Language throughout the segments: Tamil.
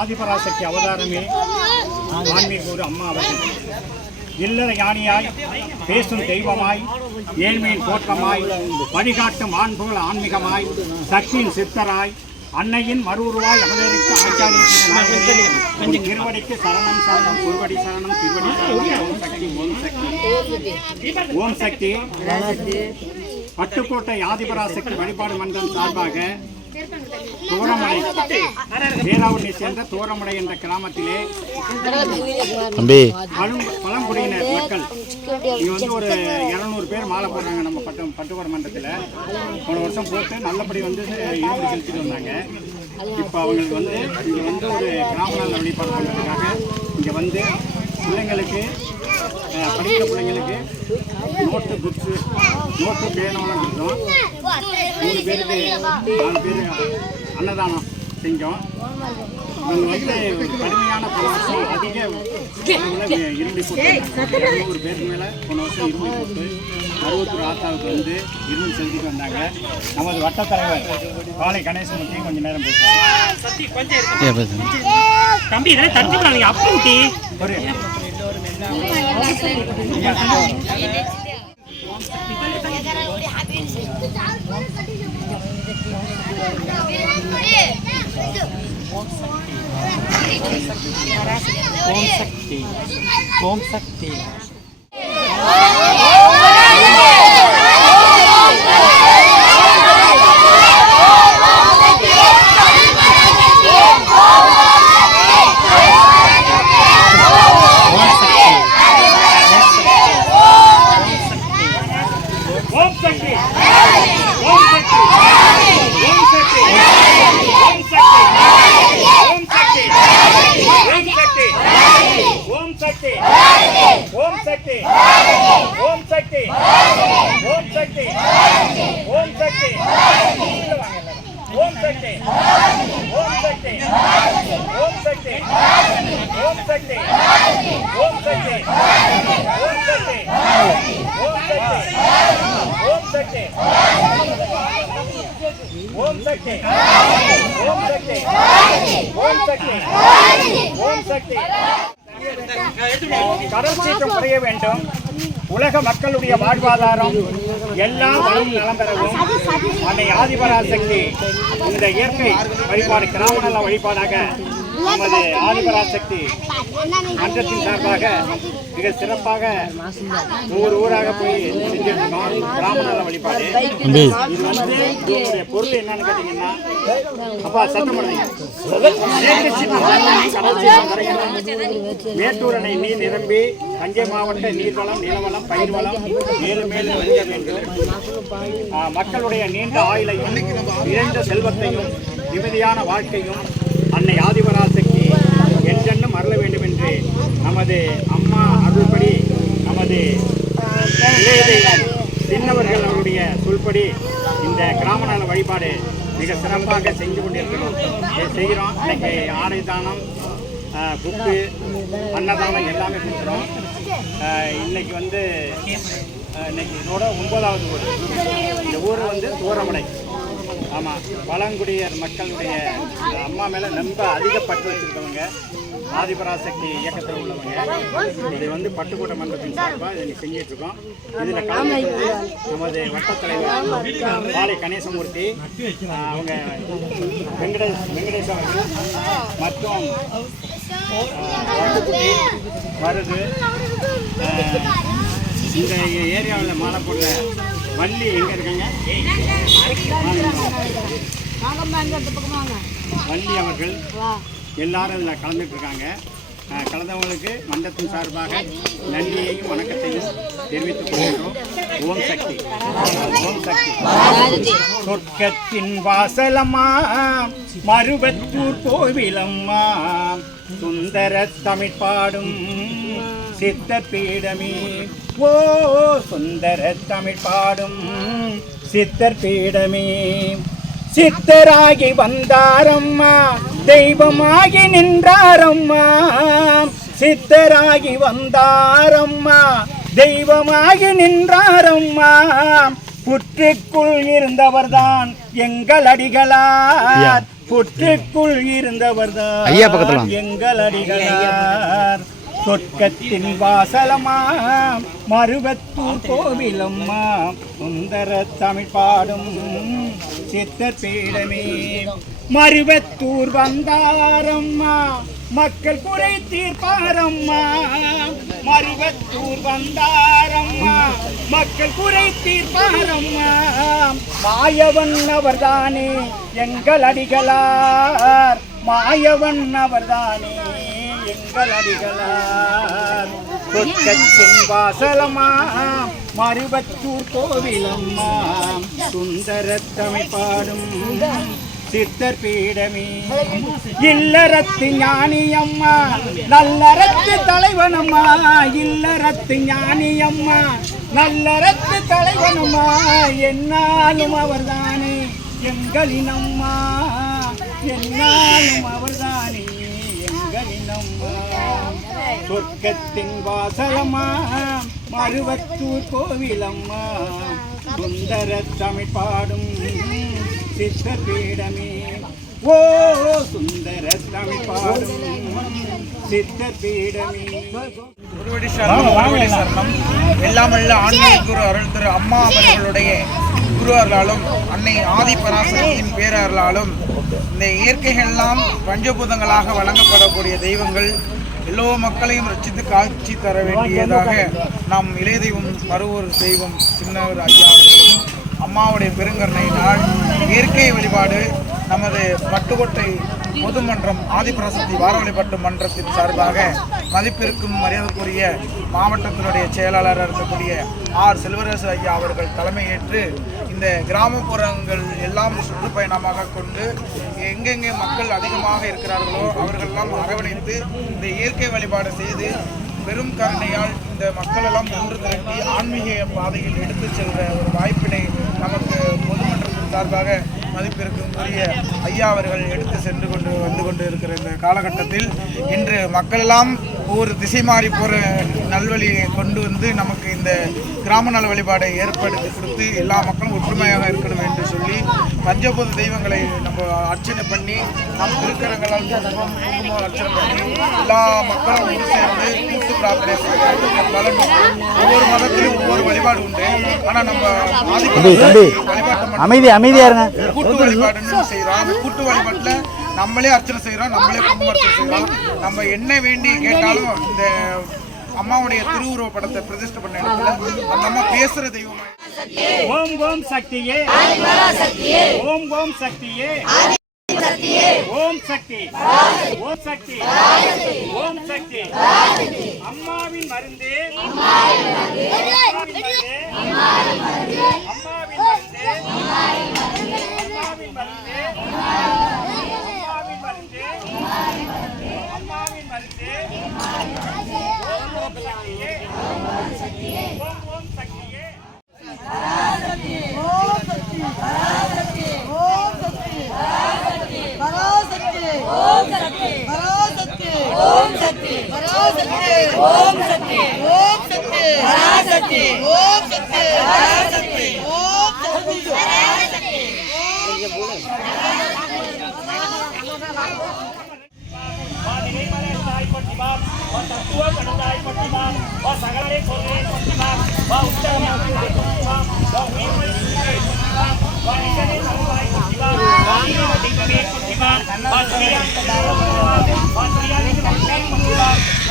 ஆதிபராசக்தி அவதாரமே ஆன்மீக குரு அம்மா அவர்கள். இல்லற யானையாய் பேசும் தெய்வமாய் ஏழ்மையின் தோற்றமாய் வழிகாட்டும் ஆண்புகள் ஆன்மீகமாய் சக்தியின் சித்தராய் அன்னையின் மறுவுருவாய் அவதரித்து ஆச்சாரிய திருவடிக்கு சரணம் சரணம் குருவடி சரணம் திருவடி சரணம் ஓம் சக்தி ஓம் சக்தி. ஓம் சக்தி. பட்டுக்கோட்டை ஆதிபராசக்தி வழிபாடு மன்றம் சார்பாக தோரமலை வேளாவுண்ணை சேர்ந்த தோரமலை என்ற கிராமத்திலே தம்பி. பழம் பழங்குடியினர் மக்கள். இங்க வந்து ஒரு இரநூறு பேர் மாலை போடுறாங்க நம்ம பட்டு பட்டுக்கோட மன்றத்தில். போன வருஷம் போட்டு நல்லபடி வந்து இருபது செலுத்திட்டு வந்தாங்க. இப்போ அவங்களுக்கு வந்து இங்கே வந்து ஒரு கிராம நல வழிபாடு பண்ணுறதுக்காக இங்கே வந்து பிள்ளைங்களுக்கு படிக்கிற பிள்ளைங்களுக்கு நோட்டு புக்ஸு நோட்டு பேனெல்லாம் கொடுத்தோம் மூணு பேருக்கு நாலு பேர் அன்னதானம் செஞ்சோம் இவங்க வந்து கடுமையான போன வருஷம் அதிக இரும்பி போட்டு இரநூறு பேருக்கு மேலே போன வருஷம் இரும்பி போட்டு அறுபத்தொரு ஆத்தாவுக்கு வந்து இரும்பு செலுத்திட்டு வந்தாங்க நமது வட்டத் தலைவர் கணேசமூர்த்தியும் கொஞ்சம் நேரம் பேசுவாங்க தம்பி இதெல்லாம் ஒரு ओम शक्ति ओम शक्ति சக்தி. ஓம் சக்தி. ஓம் சக்தி. ஓம் சக்தி. ஓம் சக்தி. ஓம் சக்தி. ஓம் சக்தி. ஓம் சக்தி. ஓம் சக்தி. ஓம் சக்தி. ஓம் சக்தி ஓம் சக்தி கடல் சீற்றம் குறைய வேண்டும். உலக மக்களுடைய வாழ்வாதாரம் எல்லா வளம் நலம் பெறவும் அன்னை ஆதிபராசக்தி இந்த இயற்கை வழிபாடு கிராம நல வழிபாடாக நமது ஆதிபராசக்தி மன்றத்தின் சார்பாக மிக சிறப்பாக ஒவ்வொரு ஊராக போய் செஞ்சிருக்கோம் கிராம நல வழிபாடு. இது வந்து பொருள் என்னன்னு கேட்டீங்கன்னா அப்பா சத்தம். மேட்டூர் அணை நீர் நிரம்பி தஞ்சை மாவட்ட நீர்வளம் நிலவளம் பயிர் வளம் மேலும் மேலும் வெல்ல வேண்டும். மக்களுடைய நீண்ட ஆயுளையும் நிறைந்த செல்வத்தையும் நிம்மதியான வாழ்க்கையும் அன்னை ஆதிபராசக்தி என்றென்றும் அருள வேண்டும் என்று நமது அம்மா அருள்படி நமது சின்னவர்கள் அவருடைய சொல்படி இந்த கிராம நல வழிபாடு மிக சிறப்பாக செஞ்சு கொண்டிருக்கிறோம். செய்கிறோம். இன்னைக்கு ஆடை தானம் புக்கு அன்னதானம் எல்லாமே கொடுக்குறோம். இன்னைக்கு வந்து இன்னைக்கு இதோட ஒன்பதாவது ஊர். இந்த ஊர் வந்து தூரமடை ஆமாம் பழங்குடியர் மக்களுடைய அம்மா மேலே ரொம்ப அதிக பற்று வச்சுருக்கவங்க ஆதிபராசக்தி இயக்கத்தில் உள்ளவங்க. இதை வந்து பட்டுக்கோட்டை மன்றத்தின் சார்பாக இதை செஞ்சிட்டு இருக்கோம் இதில் கலந்து நமது வட்டத்தலைவர் பாலை கணேசமூர்த்தி அவங்க வெங்கடேஷ் அவர்கள் மற்றும் வருது. இந்த ஏரியாவில் மாலை போடுற வள்ளி எங்கே இருக்காங்க? வள்ளி அவர்கள். எல்லாரும் இதில் கலந்துட்டு இருக்காங்க கலந்தவங்களுக்கு மன்றத்தின் சார்பாக நன்றியையும் வணக்கத்தையும் தெரிவித்துக் கொள்கிறோம் ஓம் சக்தி. ஓம் சக்தி. சொர்க்கத்தின் வாசலம்மா மறுபத்தூர் கோவிலம்மா சுந்தர தமிழ் பாடும் சித்த பீடமே. ஓ சுந்தர தமிழ் பாடும் சித்தர் பீடமே. சித்தராகி வந்தாரம்மா தெய்வமாகி நின்றாரம்மா. சித்தராகி வந்தாரம்மா. தெய்வமாகி நின்றாரம்மா. புற்றுக்குள் இருந்தவர்தான் எங்கள். அடிகளார். புற்றுக்குள் இருந்தவர்தான். எங்கள் அடிகளார். சொர்க்கத்தின் வாசலமா மருவத்தூர் கோவிலம்மா சுந்தர தமிழ் பாடும் சித்தர் பீடமே. மருவத்தூர் வந்தாரம்மா மக்கள் குறை தீர்ப்பாரம்மா. மருவத்தூர் வந்தாரம்மா மக்கள் குறை தீர்ப்பாரம்மா. மாயவன் அவர்தானே எங்கள் அடிகளார். மாயவன் அவர்தானே. எங்கள் அடிகளார் சொர்க்கத்தின் வாசலம்மா மருவத்தூர் கோவிலம்மா. சுந்தர தமிழ் பாடும் சித்தர் பீடமே. இல்லறத்து ஞானியம்மா நல்லறத்து தலைவனம்மா. இல்லறத்து ஞானியம்மா நல்லறத்து தலைவனம்மா. என்னாலும் அவர்தானே எங்களினம்மா. என்னாலும் அவர் எங்களினம்மா சொர்க்கத்தின் வாசலம்மா மருவத்தூர் கோவிலம்மா. சுந்தர தமிழ் பாடும் சித்த பீடமே ஓ சுந்தர தமிழ் பாடும் சித்த பீடமே குருவடி சரணம் குருவடி சரணம் எல்லாமல்ல ஆன்மீக குரு அருள் திரு அம்மா அவர்களுடைய குரு அருளாலும் அன்னை ஆதி பராசக்தியின் பேரருளாலும் இந்த இயற்கைகள்லாம் பஞ்சபூதங்களாக வழங்கப்படக்கூடிய தெய்வங்கள் எல்லோ மக்களையும் ரட்சித்து காட்சி தர வேண்டியதாக நாம் இளைய தெய்வம் மறுவூர் தெய்வம் சின்னவர் ஐயா அவர்களும் அம்மாவுடைய பெருங்கருணையினால் இயற்கை வழிபாடு நமது பட்டுக்கோட்டை பொதுமன்றம் ஆதிபிரசக்தி வார வழிபாட்டு மன்றத்தின் சார்பாக மதிப்பிற்கும் மரியாதைக்குரிய மாவட்டத்தினுடைய செயலாளராக இருக்கக்கூடிய ஆர். செல்வரசு ஐயா அவர்கள் தலைமையேற்று இந்த கிராமப்புறங்கள் எல்லாம் சுற்றுப்பயணமாக கொண்டு எங்கெங்கே மக்கள் அதிகமாக இருக்கிறார்களோ அவர்களெல்லாம் அரவணைத்து இந்த இயற்கை வழிபாடு செய்து பெரும் கருணையால் இந்த மக்களெல்லாம் ஒன்று திரட்டி ஆன்மீக பாதையில் எடுத்து செல்ற ஒரு வாய்ப்பினை நமக்கு பொதுமன்றத்தின் சார்பாக மதிப்பிற்குரிய ஐயா அவர்கள் எடுத்து சென்று கொண்டு வந்து கொண்டு இருக்கிற இந்த காலகட்டத்தில் இன்று மக்களெல்லாம் ஒவ்வொரு திசை மாறி போகிற நல்வழியை கொண்டு வந்து நமக்கு இந்த கிராம நல வழிபாடை ஏற்படுத்தி கொடுத்து எல்லா மக்களும் ஒற்றுமையாக இருக்கணும் என்று சொல்லி பஞ்சபூத தெய்வங்களை நம்ம அர்ச்சனை பண்ணி நம் திருக்கரங்களால் குங்குமம் குங்குமம் அர்ச்சனை பண்ணி எல்லா மக்களும் ஒன்று சேர்ந்து கூட்டு பிரார்த்தனை உண்டு. ஒவ்வொரு மதத்திலும் ஒவ்வொரு வழிபாடு உண்டு. ஆனால் நம்ம வழிபாட்டு அமைதி அமைதியா இருங்க. கூட்டு வழிபாடுன்னு செய்கிறோம் அந்த கூட்டு வழிபாட்டில் நம்மளே அர்ச்சனை செய்கிறோம் நம்மளே குங்கும அர்ச்சனை செய்கிறோம் நம்ம என்ன வேண்டி கேட்டாலும் இந்த அம்மாவுடைய திருவுருவ படத்தை பிரதிஷ்டை பண்ண இடத்துல அந்த அம்மா பேசுகிற தெய்வமா? ஓம் ஓம் சக்தியே. ஓம் ஓம் சக்தியே. ஓம் சக்தி. ஓம் சக்தி. ஓம் சக்தி. அம்மாவின் மருந்து. அம்மாவின் மருந்து. அம்மாவின் மருந்து. அம்மாவின் மருந்து ஓம் ஓம் சக்தியே ஓம் ஓம் சக்தியே ஓம் சக்தி ஓம் சக்தி प्रतिभाग व तत्व घटनाए प्रतिभाग व सगळे खोले प्रतिभाग व उत्तर प्रतिभाग व वीरमय प्रतिभाग व निशने समुदाय प्रतिभाग व प्रतिभाग व स्त्रियांचे प्रतिभाग व स्त्रियांचे प्रतिभाग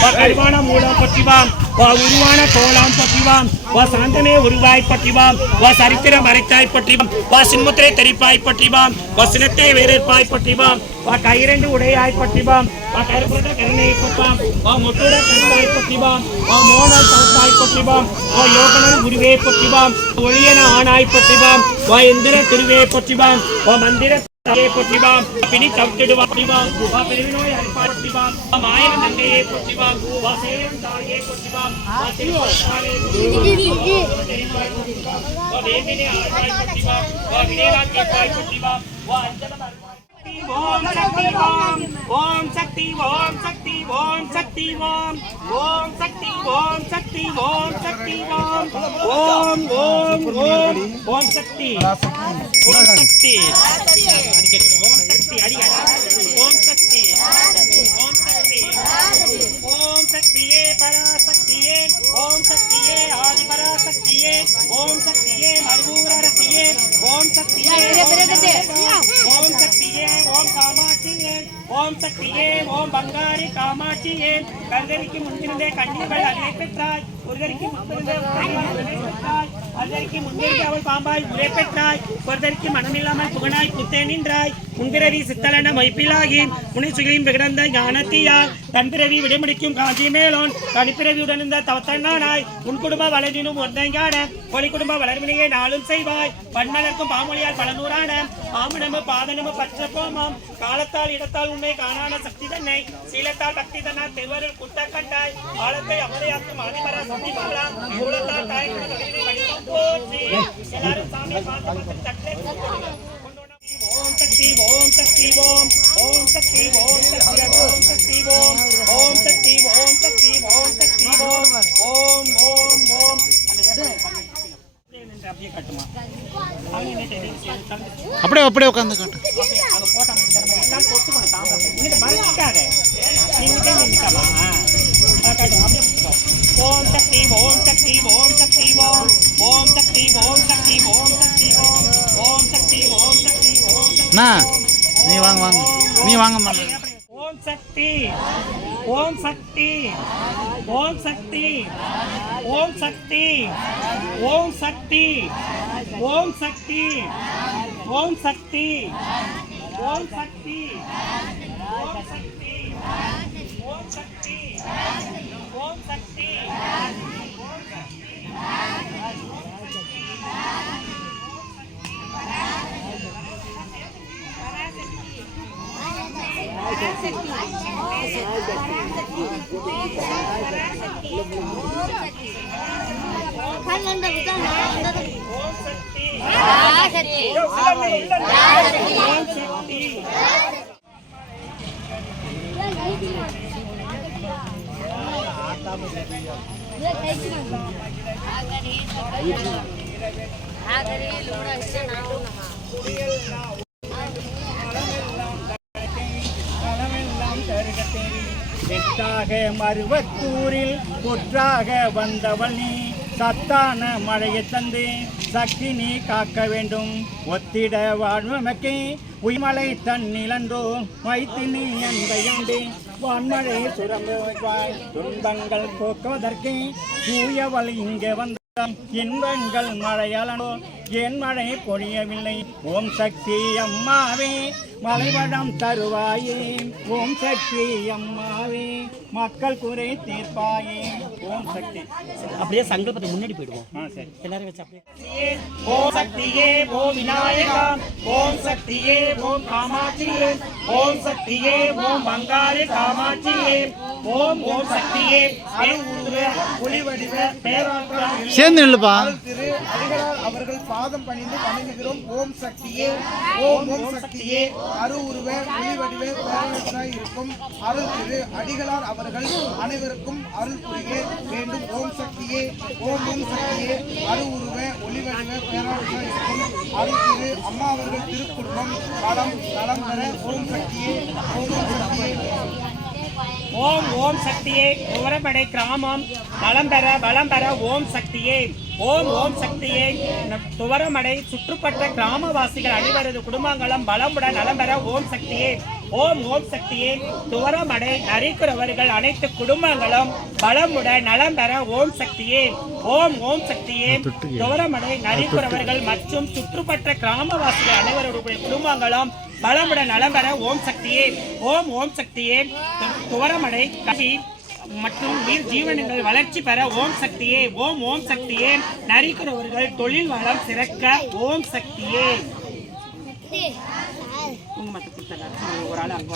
வா கருவான மூலம் பட்டிமாம் வா உருவான கோலாம் பற்றிவாம் வா சாந்தமே உருவாய் பற்றிவாம் வா சரித்திரம் மறைத்தாய் பற்றிவாம் வா சின்முத்திரை தெரிப்பாய் பற்றிவாம் வா சினத்தை வேறேற்பாய் பற்றிவாம் வா கைரண்டு உடையாய் பற்றிவாம் வா கருப்புற கருணை பற்றாம் வா மொட்டுட கருத்தாய் பற்றிவாம் வா மோனல் தவத்தாய் பற்றிவாம் வா யோகனன் குருவே பற்றிவாம் ஒளியன ஆனாய் பற்றிவாம் வா எந்திர திருவே பற்றிவாம் வா மந்திர தாயே போற்றிவாம் பிணி தவித்திடுவாம் போற்றிவாம் வா பெருவினோய் அரிப்பாய் போற்றிவாம் வா மாயன நங்கையே போற்றிவாம் வா சேவன் தாயே போற்றிவாம் வா திருப்பத்தாலே வா ஓம் சக்தி ஓம். ஓம் சக்தி ஓம் சக்தி ஓம் சக்தி ஓம். ஓம் சக்தி ஓம் சக்தி ஓம் சக்தி ஓம். ஓம் ஓம் ஓம். ஓம் சக்தி. ஓம் சக்தி. அடிக்கடி ஓம் சக்தி அடிக்கடி ஓம் சக்தி. ஓம் சக்தி. ஓம் சக்தியே பராசக்தியே. ஓம் சக்தியே ஆதி பராசக்தியே ஓம் சக்தியே மருகூரரசியே சக்தியே ஓம் பங்காரி காமாட்சியே. கருதறிக்கு முன்பிருந்தே கண்ணீர்கள் அன்னை பெற்றாய். ஒருதறிக்கு முன்பிருந்தே உரை பெற்றாய். அதற்கு முன்பிருந்தே அவள் பாம்பாய் உரை பெற்றாய். ஒருதற்கு மனமில்லாமல் புகனாய் புத்தே நின்றாய். முன்பிறவி சித்தலன மைப்பிலாகி முனை சுகிலின் விகிடந்த ஞானத்தியால் தன்பிறவி விடைமுடிக்கும் காஞ்சி மேலோன் தனிப்பிறவியுடன் இருந்த தவத்தண்ணானாய் உன் குடும்ப வளர்வினும் ஒன்றைங்கான கொலி குடும்ப வளர்வினையை நாளும் செய்வாய். பன்மலர்க்கும் பாமொழியால் பல நூறான. பாமனமு பாதனமு பற்ற போமாம். காலத்தால் இடத்தால் உண்மை காணான சக்தி தன்னை. சீலத்தால் பக்தி தன்னால் திருவருள் குட்ட கண்டாய். காலத்தை அமலையாக்கும் ஆதிபரா சக்தி பாலா. மூலத்தால் தாய் போற்றி. எல்லாரும் சாமி பார்த்து பார்த்து தட்டை சக்தி ஓம் சக்தி ஓம் ஓம் சக்தி ஓம் சக்தி ஓம் சக்தி ஓம் ஓம் சக்தி ஓம் சக்தி ஓம் சக்தி ஓம் ஓம் ஓம் ஓம் அப்படியே அப்படியே உட்காந்து காட்டு ஓம் சக்தி ஓம் சக்தி ஓம் அண்ணா நீ வாங்க வாங்க நீ வாங்கம்மா ஓம் சக்தி ஓம் சக்தி ஓம் சக்தி ஓம் சக்தி ஓம் சக்தி ஓம் சக்தி ஓம் சக்தி ஓம் சக்தி ஓம் சக்தி ஓம் சக்தி ஓம் சக்தி ಆಗಲಿ ಲೋಡ ಇಷ್ಟ ನಾವು ನಮ್ಮ எட்டாக மருவத்தூரில் புற்றாக வந்தவள் நீ. சத்தான மழையை தந்து சக்தி நீ காக்க வேண்டும். ஒத்திட வாழ்வமக்கே உய்மலை தன்னிலன்றோ. வைத்து நீ அன்பையுண்டு வான்மழை சுரம்பு துன்பங்கள் போக்குவதற்கே தூயவள் இங்கே வந்த இன்பங்கள் மழையாலனோ என் மழை பொழியவில்லை. ஓம் சக்தி அம்மாவே. மலைவடம் தருவாயே. ஓம் சக்தி அம்மாவே. மக்கள் குறை தீர்ப்பாயே. ஓம் சக்தி. அப்படியே சங்கல்பத்தை முன்னாடி போயிடுவோம். ஆ சரி. எல்லாரும் வச்சு அப்படியே. ஓம் சக்தியே ஓம் விநாயகா. ஓம் சக்தியே ஓம் காமாட்சியே. ஓம் சக்தியே ஓம் பங்காரு காமாட்சியே. ஓம் ஓம் சக்தியே. புலி வடிவ பேராற்றல் சேர்ந்து நில்லுப்பா. திரு அவர்கள் பாதம் பணிந்து வணங்குகிறோம் ஓம் சக்தியே ஓம் ஓம் சக்தியே. அருவுருவ உருவ பேரரசாய் இருக்கும் அருள் திரு அடிகளார் அவர்கள் அனைவருக்கும் அருள் புரிய வேண்டும். ஓம் சக்தியே ஓம் ஓம் சக்தியே. அருவுருவ உருவ பேரரசாய் இருக்கும் அருள் திரு அம்மா அவர்கள் திருக்குடும்பம். படம் நலம் பெற ஓம் சக்தியே ஓம் ஓம் சக்தியே. ஓம் ஓம் சக்தியே உரமடை கிராமம் நலம் பெற பலம் பெற ஓம் சக்தியே. ஓம் ஓம் சக்தியே. துவரமடை சுற்றுப்பட்ட கிராமவாசிகள் அனைவரது குடும்பங்களும் பலமுடன் நலம் பெற ஓம் சக்தியே. ஓம் ஓம் சக்தியே. துவரமடை நரிக்குறவர்கள் அனைத்து குடும்பங்களும் பலமுடன் நலம் பெற ஓம் சக்தியே. ஓம் ஓம் சக்தியே. துவரமடை நரிக்குறவர்கள் மற்றும் சுற்றுப்பட்ட கிராமவாசிகள் அனைவருடைய குடும்பங்களும் பலமுட நலம்பெற ஓம் சக்தியே ஓம் ஓம் சக்தியே. துவரமடை கவி மற்றும் உயிர் ஜீவனங்கள் வளர்ச்சி பெற ஓம் சக்தியே ஓம் ஓம் சக்தியே. நரிக்கிறவர்கள் தொழில் வளம் சிறக்க ஓம் சக்தியே. ஒரு ஆள் அங்க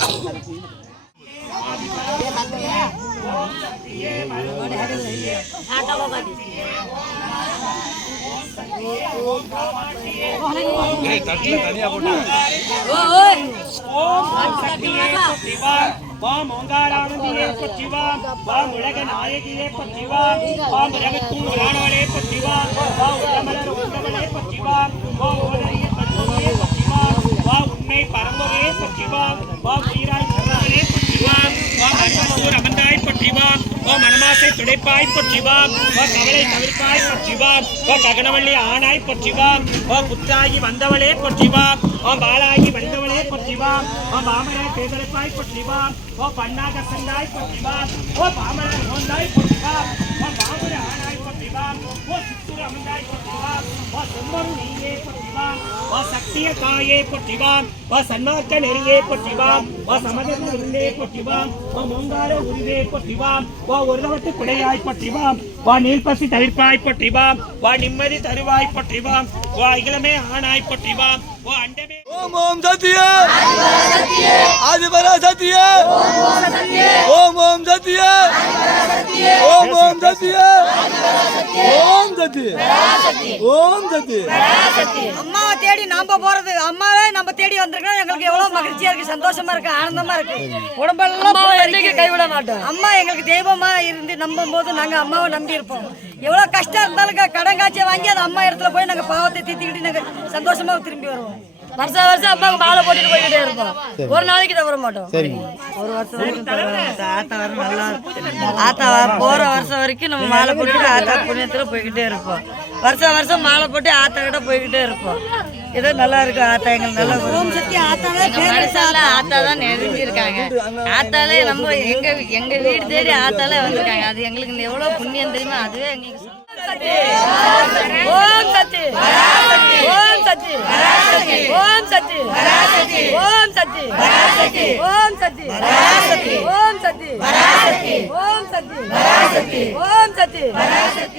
உன்னை பரம்பரே பற்றிவா வா உயிராய் பரம்பரே பற்றிவா வா அன்போர் அமர்ந்த போற்றிவாம் ஓ மனமாசை துடைப்பாய் போற்றிவாம் ஓ கவலை கவிழ்ப்பாய் போற்றிவாம் ஓ ககனவள்ளி ஆணாய் போற்றிவாம் ஓ புத்தாகி வந்தவளே போற்றிவாம் ஓ பாலாகி வந்தவளே போற்றிவாம் ஓ பாமனாய் பேதலைப்பாய் போற்றிவாம் ஓ பண்ணாக சென்றாய் போற்றிவாம் ஓ பாமனாய் நோந்தாய் போற்றிவாம் சக்திய தாயே போற்றிவா வா சன்மார்க்க நெறியே போற்றிவா வா சமதர்ம உள்ளே போற்றிவா வா மோங்கார உருவே போற்றிவா வா ஒருதவட்டு குடையாய் போற்றிவா வா நீல்பசி தவிர்ப்பாய் போற்றிவா வா நிம்மதி தருவாய் போற்றிவா வா இளமே वो अंडे में ओम ओम सत्य। आज बड़ा सत्य। ओम ओम सत्य। ओम ओम सत्य। ओम சத்திய ஓம் சத்திய அம்மாவை தேடி நாம போறது அம்மாவே நம்ம தேடி வந்திருக்கோம் எங்களுக்கு எவ்வளவு மகிழ்ச்சியா இருக்கு சந்தோஷமா இருக்கு ஆனந்தமா இருக்கு. உடம்பெல்லாம் என்னைக்கு கைவிட மாட்டோம்? அம்மா எங்களுக்கு தெய்வமா இருந்து நம்பும் போது நாங்க அம்மாவை நம்பி இருப்போம். எவ்வளவு கஷ்டம் இருந்தாலும் க- கடன் காய்ச்சல் வாங்கி அந்த அம்மா இடத்துல போய் நாங்க பாவத்தை தீர்த்திக்கிட்டு நாங்க சந்தோஷமா திரும்பி வருவோம். வருஷம் வருஷம் அம்மாவுக்கு மாலை போட்டுட்டு போய்கிட்டே இருப்போம். ஒரு நாளைக்கு தவற மாட்டோம். ஒரு வருஷம் வரைக்கும் ஆத்தா போற வருஷம் வரைக்கும் நம்ம மாலை போட்டுட்டு ஆத்தா புண்ணியத்துல போய்கிட்டே இருப்போம். வருஷம் வருஷம் மாலை போட்டு ஆத்தா கிட்ட போய்கிட்டே இருப்போம். ஏதோ நல்லா இருக்கு ஆத்தா எங்களுக்கு நல்லா ஓம் சக்தி ஆத்தா. ஆத்தா தான் நெருங்கியிருக்காங்க. ஆத்தாலே நம்ம எங்க எங்க வீடு தேடி ஆத்தாலே வந்திருக்காங்க. அது எங்களுக்கு எவ்வளவு புண்ணியம் தெரியுமா அதுவே எங்களுக்கு ஓம் சக்தி ஓம் சக்தி ஓம் சக்தி ஓம் சக்தி ஓம் சக்தி ஓம் சக்தி ஓம் சக்தி ஓம் சக்தி ஓம் சக்தி பராசக்தி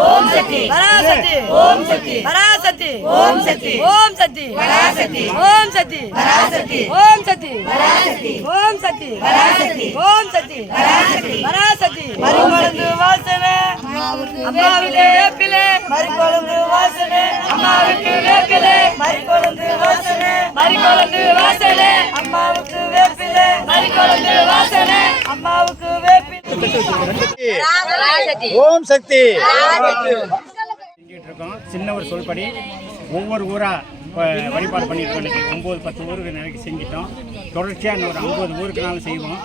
ஓம் சக்தி பராசக்தி ஓம் சக்தி ஓம் சக்தி பராசக்தி ஓம் சக்தி பராசக்தி ஓம் சக்தி பராசக்தி ஓம் சக்தி பராசக்தி ஓம் சக்தி பராசக்தி பராசக்தி மறிக்கொழுந்து வாசனை அம்மாவுக்கு வேப்பிலே. மறிக்கொழுந்து வாசனை அம்மாவுக்கு வேப்பிலே. மறிக்கொழுந்து வாசனை மறிக்கொழுந்து வாசனை அம்மாவுக்கு வேப்பிலே. மறிக்கொழுந்து வாசனை அம்மாவுக்கு வேப்பிலே. ஓம் சக்தி. இருக்கோம். சின்ன ஒரு சொல்படி. ஒவ்வொரு இப்போ வழிபாடு பண்ணிட்டு இன்னைக்கு ஒம்பது பத்து ஊருக்கு நிலைக்கு செஞ்சிட்டோம். தொடர்ச்சியாக இன்னும் ஒரு ஐம்பது ஊருக்குனாலும் செய்வோம்.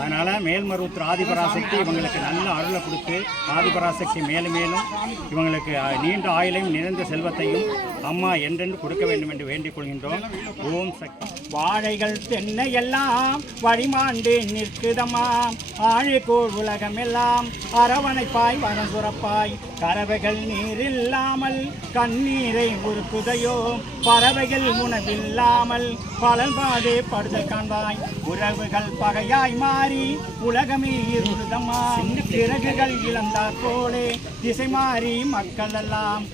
அதனால் மேல்மருவத்தூர் ஆதிபராசக்தி இவங்களுக்கு நல்ல அருளை கொடுத்து ஆதிபராசக்தி மேலும் மேலும் இவங்களுக்கு நீண்ட ஆயுளையும் நிறைந்த செல்வத்தையும் அம்மா என்றென்று கொடுக்க வேண்டும் என்று வேண்டிக் கொள்கின்றோம். ஓம் சக்தி. வாழைகள் தென்னை எல்லாம் வழிமாண்டு நிற்குதம்மா. உலகம் உலகமெல்லாம் அரவணைப்பாய் வரம் சுரப்பாய் கறவைகள் நீரில்லாமல் கண்ணீரை உருக்குதையோ பறவைகள் உணவில்லாமல் பலன்பாதே படுதல் காண்பாய். உறவுகள் பகையாய் மாறி உலகமே இருதம்மா சிறகுகள் இழந்தார் போலே திசை மாறி மக்கள் எல்லாம்.